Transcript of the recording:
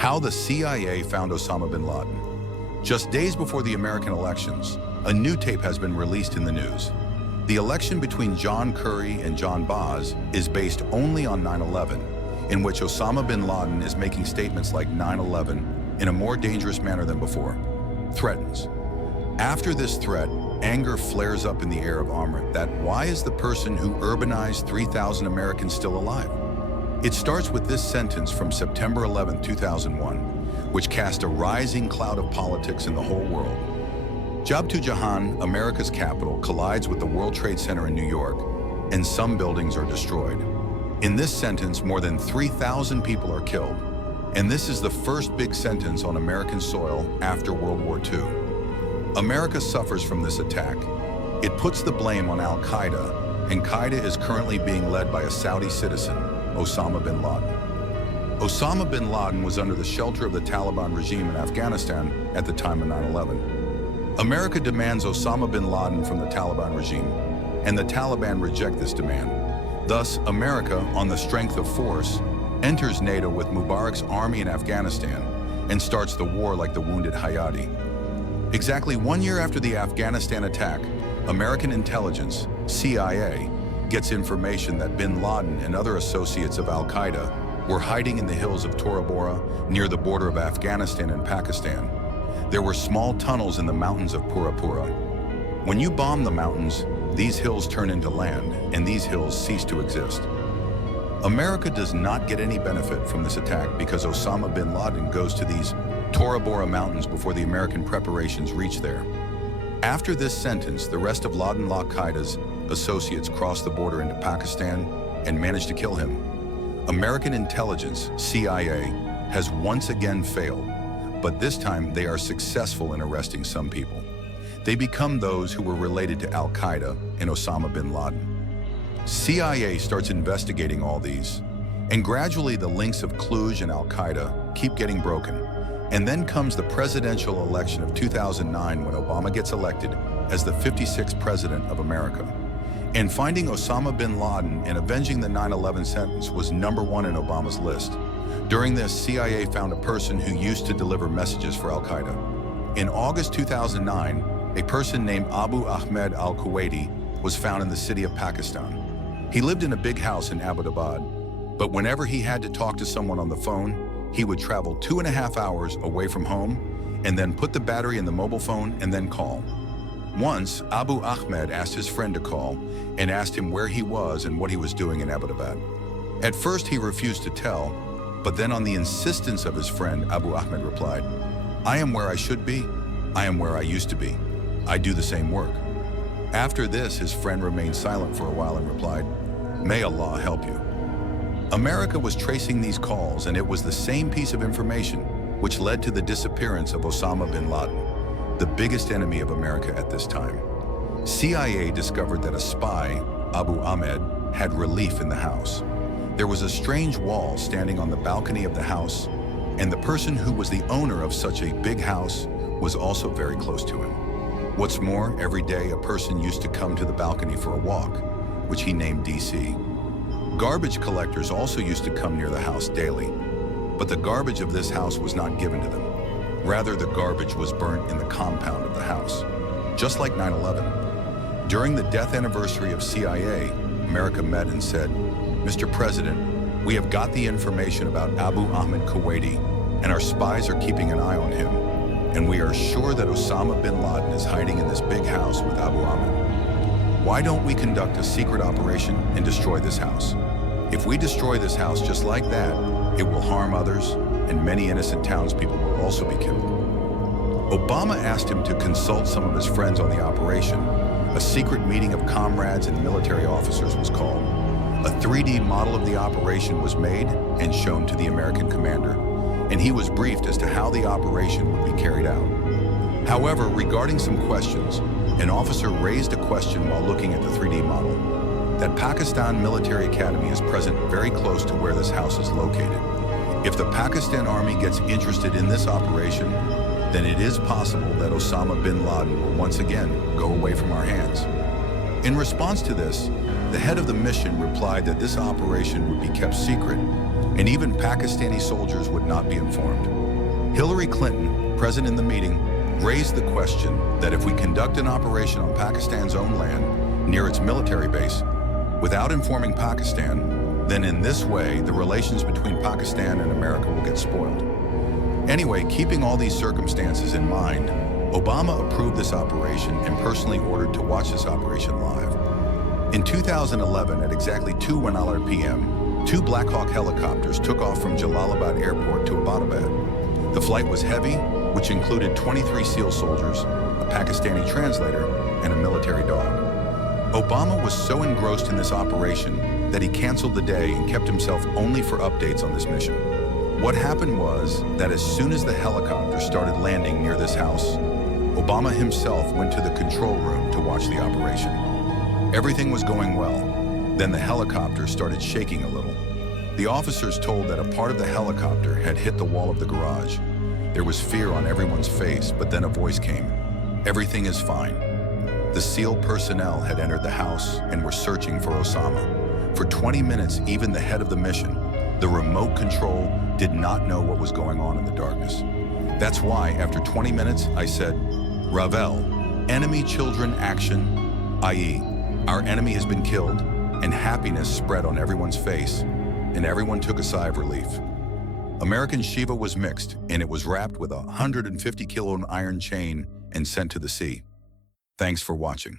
How the CIA found Osama bin Laden. Just days before the American elections, a new tape has been released in the news. The election between John Kerry and John Boz is based only on 9/11, in which Osama bin Laden is making statements like 9/11 in a more dangerous manner than before. Threatens. After this threat, anger flares up in the air of Amrit that why is the person who urbanized 3,000 Americans still alive? It starts with this sentence from September 11, 2001, which cast a rising cloud of politics in the whole world. Jabtu Jahan, America's capital, collides with the World Trade Center in New York, and some buildings are destroyed. In this sentence, more than 3,000 people are killed, and this is the first big sentence on American soil after World War II. America suffers from this attack. It puts the blame on Al-Qaeda, and Qaeda is currently being led by a Saudi citizen, Osama bin Laden. Osama bin Laden was under the shelter of the Taliban regime in Afghanistan at the time of 9/11. America demands Osama bin Laden from the Taliban regime, and the Taliban reject this demand. Thus, America, on the strength of force, enters NATO with Mubarak's army in Afghanistan and starts the war like the wounded Hayati. Exactly 1 year after the Afghanistan attack, American intelligence, CIA, gets information that bin Laden and other associates of Al-Qaeda were hiding in the hills of Tora Bora near the border of Afghanistan and Pakistan. There were small tunnels in the mountains of Pura Pura. When you bomb the mountains, these hills turn into land, and these hills cease to exist. America does not get any benefit from this attack because Osama bin Laden goes to these Tora Bora mountains before the American preparations reach there. After this sentence, the rest of Laden Al-Qaeda's associates crossed the border into Pakistan and managed to kill him. American intelligence, CIA, has once again failed, but this time they are successful in arresting some people. They become those who were related to Al-Qaeda and Osama bin Laden. CIA starts investigating all these, and gradually the links of Cluj and Al-Qaeda keep getting broken. And then comes the presidential election of 2009 when Obama gets elected as the 56th president of America. And finding Osama bin Laden and avenging the 9/11 sentence was #1 in Obama's list. During this, CIA found a person who used to deliver messages for Al-Qaeda. In August 2009, a person named Abu Ahmed al-Kuwaiti was found in the city of Pakistan. He lived in a big house in Abbottabad, but whenever he had to talk to someone on the phone, he would travel 2.5 hours away from home and then put the battery in the mobile phone and then call. Once, Abu Ahmed asked his friend to call and asked him where he was and what he was doing in Abbottabad. At first, he refused to tell, but then on the insistence of his friend, Abu Ahmed replied, "I am where I should be. I am where I used to be. I do the same work." After this, his friend remained silent for a while and replied, "May Allah help you." America was tracing these calls, and it was the same piece of information which led to the disappearance of Osama bin Laden, the biggest enemy of America at this time. CIA discovered that a spy, Abu Ahmed, had relief in the house. There was a strange wall standing on the balcony of the house, and the person who was the owner of such a big house was also very close to him. What's more, every day a person used to come to the balcony for a walk, which he named DC. Garbage collectors also used to come near the house daily, but the garbage of this house was not given to them. Rather, the garbage was burnt in the compound of the house, just like 9/11. During the death anniversary of CIA, America met and said, "Mr. President, we have got the information about Abu Ahmed Kuwaiti, and our spies are keeping an eye on him, and we are sure that Osama bin Laden is hiding in this big house with Abu Ahmed. Why don't we conduct a secret operation and destroy this house? If we destroy this house just like that, it will harm others, and many innocent townspeople will also be killed." Obama asked him to consult some of his friends on the operation. A secret meeting of comrades and military officers was called. A 3D model of the operation was made and shown to the American commander, and he was briefed as to how the operation would be carried out. However, regarding some questions, an officer raised a question while looking at the 3D model, that Pakistan Military Academy is present very close to where this house is located. If the Pakistan Army gets interested in this operation, then it is possible that Osama bin Laden will once again go away from our hands. In response to this, the head of the mission replied that this operation would be kept secret and even Pakistani soldiers would not be informed. Hillary Clinton, present in the meeting, raised the question that if we conduct an operation on Pakistan's own land, near its military base, without informing Pakistan, then in this way, the relations between Pakistan and America will get spoiled. Anyway, keeping all these circumstances in mind, Obama approved this operation and personally ordered to watch this operation live. In 2011, at exactly 2:10 p.m., two Black Hawk helicopters took off from Jalalabad Airport to Abbottabad. The flight was heavy, which included 23 SEAL soldiers, a Pakistani translator, and a military dog. Obama was so engrossed in this operation that he canceled the day and kept himself only for updates on this mission. What happened was that as soon as the helicopter started landing near this house, Obama himself went to the control room to watch the operation. Everything was going well. Then the helicopter started shaking a little. The officers told that a part of the helicopter had hit the wall of the garage. There was fear on everyone's face, but then a voice came. "Everything is fine." The SEAL personnel had entered the house and were searching for Osama. For 20 minutes, even the head of the mission, the remote control, did not know what was going on in the darkness. That's why, after 20 minutes, I said, "Ravel, enemy children action," i.e., our enemy has been killed, and happiness spread on everyone's face, and everyone took a sigh of relief. American Shiva was mixed, and it was wrapped with a 150-kilo iron chain and sent to the sea. Thanks for watching.